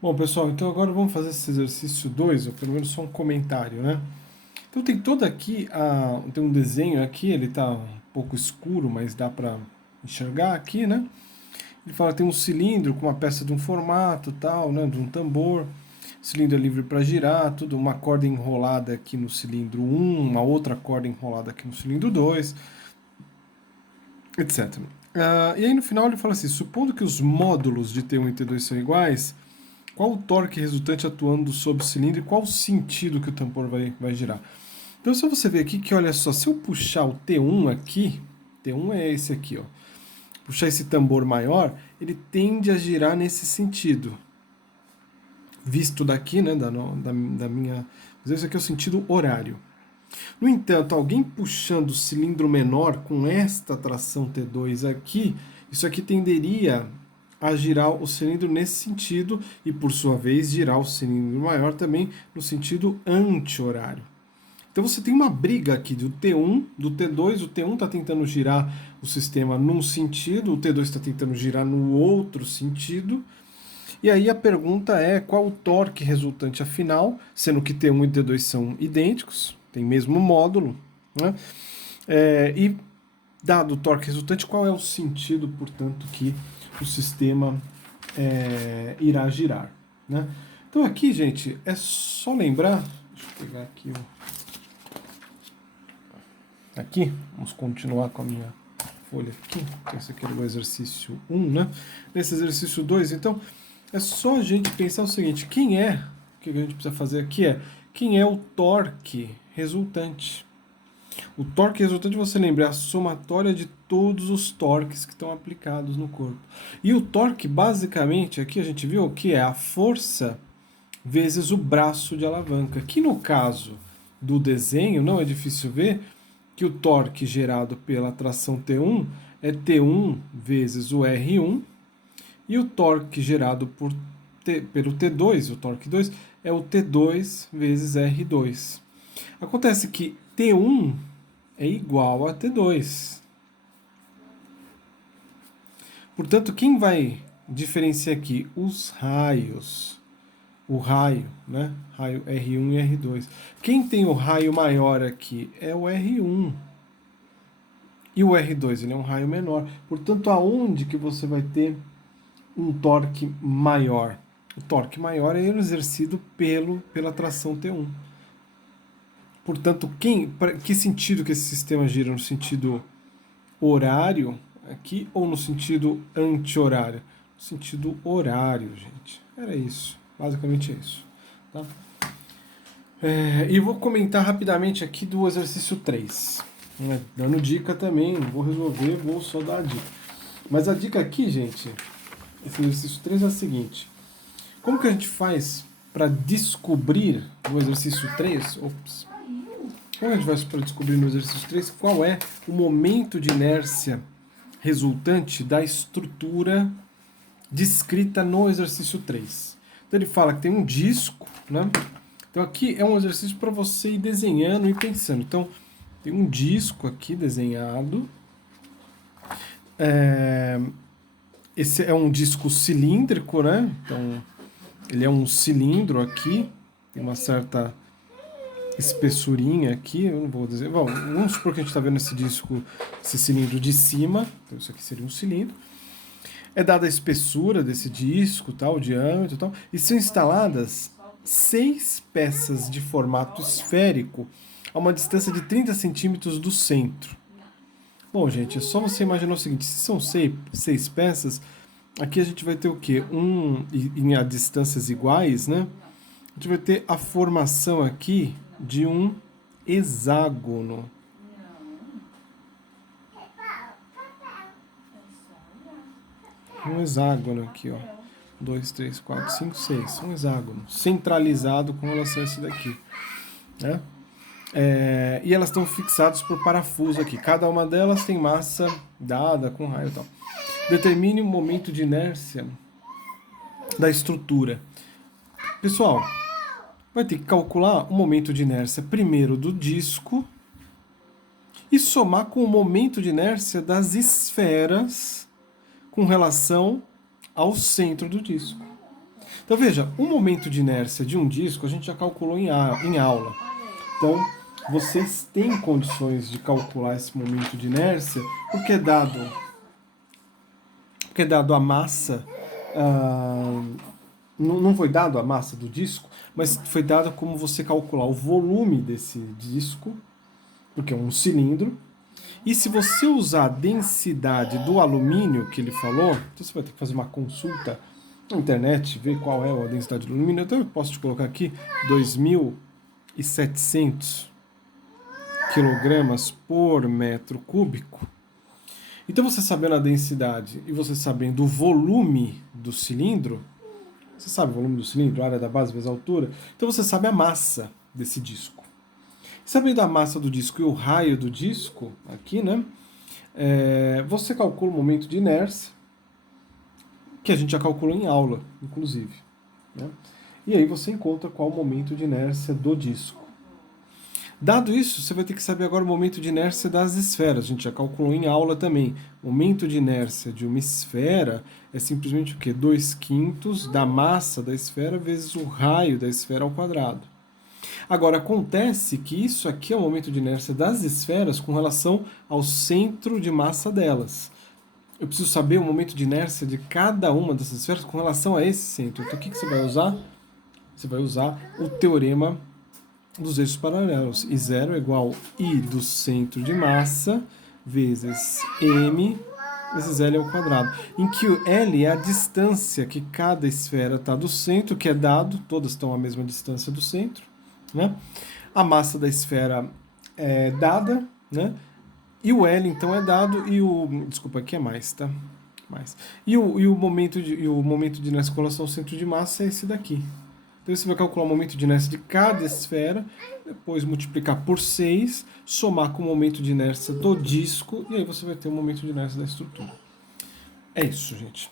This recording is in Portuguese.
Bom, pessoal, então agora vamos fazer esse exercício 2 ou pelo menos só um comentário, né? Então tem todo aqui, tem um desenho aqui, ele está um pouco escuro, mas dá para enxergar aqui, né? Ele fala que tem um cilindro com uma peça de um formato, tal, né, de um tambor. O cilindro é livre para girar, tudo, uma corda enrolada aqui no cilindro 1, uma outra corda enrolada aqui no cilindro 2, etc. E aí no final ele fala assim, supondo que os módulos de T1 e T2 são iguais, qual o torque resultante atuando sobre o cilindro e qual o sentido que o tambor vai girar? Então, só você ver aqui que, olha só, se eu puxar o T1 aqui, T1 é esse aqui, ó, puxar esse tambor maior, ele tende a girar nesse sentido. Visto daqui, né, da minha... Mas esse aqui é o sentido horário. No entanto, alguém puxando o cilindro menor com esta tração T2 aqui, isso aqui tenderia a girar o cilindro nesse sentido e, por sua vez, girar o cilindro maior também no sentido anti-horário. Então você tem uma briga aqui do T1, do T2, o T1 está tentando girar o sistema num sentido, o T2 está tentando girar no outro sentido, e aí a pergunta é qual o torque resultante afinal, sendo que T1 e T2 são idênticos, tem mesmo módulo, né? E dado o torque resultante, qual é o sentido, portanto, que o sistema irá girar, né? Então aqui, gente, é só lembrar, deixa eu pegar aqui, vamos continuar com a minha folha aqui, esse aqui é o exercício 1, né? Nesse exercício 2, então, é só a gente pensar o seguinte, o que a gente precisa fazer aqui quem é o torque resultante? O torque resultante, você lembra, é a somatória de todos os torques que estão aplicados no corpo. E o torque, basicamente, aqui a gente viu que é a força vezes o braço de alavanca. Que no caso do desenho, não é difícil ver que o torque gerado pela tração T1 é T1 vezes o R1, e o torque gerado pelo T2, o torque 2, é o T2 vezes R2. Acontece que T1 é igual a T2. Portanto, quem vai diferenciar aqui? Os raios. O raio, né? Raio R1 e R2. Quem tem o raio maior aqui é o R1. E o R2, ele é um raio menor. Portanto, aonde que você vai ter um torque maior? O torque maior é exercido pela tração T1. Portanto, que sentido que esse sistema gira? No sentido horário aqui ou no sentido anti-horário? No sentido horário, gente. Era isso. Basicamente é isso. Tá? E vou comentar rapidamente aqui do exercício 3. Né? Dando dica também, não vou resolver, vou só dar a dica. Mas a dica aqui, gente, esse exercício 3 é o seguinte. Como que a gente faz para descobrir no exercício 3? Ops. Como a gente faz para descobrir no exercício 3 qual é o momento de inércia resultante da estrutura descrita no exercício 3? Então ele fala que tem um disco, né? Então aqui é um exercício para você ir desenhando e pensando. Então tem um disco aqui desenhado. Esse é um disco cilíndrico, né? Então ele é um cilindro aqui, tem uma certa espessurinha aqui, eu não vou dizer. Bom, vamos supor que a gente está vendo esse disco, esse cilindro de cima, então isso aqui seria um cilindro. É dada a espessura desse disco, tal, o diâmetro e tal, e são instaladas 6 peças de formato esférico a uma distância de 30 centímetros do centro. Bom, gente, é só você imaginar o seguinte, se são 6 peças, aqui a gente vai ter o quê? Em distâncias iguais, né? A gente vai ter a formação aqui de um hexágono. Um hexágono aqui, ó. 2, 3, 4, 5, 6. Um hexágono. Centralizado com relação a esse daqui. Né? E elas estão fixadas por parafuso aqui. Cada uma delas tem massa dada com raio e tal. Determine o momento de inércia da estrutura. Pessoal, vai ter que calcular o momento de inércia primeiro do disco e somar com o momento de inércia das esferas com relação ao centro do disco. Então veja, o momento de inércia de um disco a gente já calculou em aula. Então vocês têm condições de calcular esse momento de inércia porque dado a massa, não foi dado a massa do disco, mas foi dado como você calcular o volume desse disco, porque é um cilindro. E se você usar a densidade do alumínio que ele falou, então você vai ter que fazer uma consulta na internet, ver qual é a densidade do alumínio. Então eu posso te colocar aqui 2.700 quilogramas por metro cúbico. Então você sabendo a densidade e você sabendo o volume do cilindro, você sabe o volume do cilindro, a área da base vezes a altura, então você sabe a massa desse disco. Sabendo a massa do disco e o raio do disco, aqui, né? Você calcula o momento de inércia, que a gente já calculou em aula, inclusive. Né? E aí você encontra qual o momento de inércia do disco. Dado isso, você vai ter que saber agora o momento de inércia das esferas. A gente já calculou em aula também. O momento de inércia de uma esfera é simplesmente o quê? 2/5 da massa da esfera vezes o raio da esfera ao quadrado. Agora, acontece que isso aqui é o momento de inércia das esferas com relação ao centro de massa delas. Eu preciso saber o momento de inércia de cada uma dessas esferas com relação a esse centro. Então, o que você vai usar? Você vai usar o teorema dos eixos paralelos. I0 é igual a I do centro de massa vezes M vezes L ao quadrado. Em que o L é a distância que cada esfera está do centro, que é dado, todas estão à mesma distância do centro. Né? A massa da esfera é dada, né? E o L então é dado e o... Desculpa, aqui é mais, tá? Mais. E o momento de inércia com relação ao centro de massa é esse daqui. Então você vai calcular o momento de inércia de cada esfera, depois multiplicar por 6, somar com o momento de inércia do disco, e aí você vai ter o momento de inércia da estrutura. É isso, gente.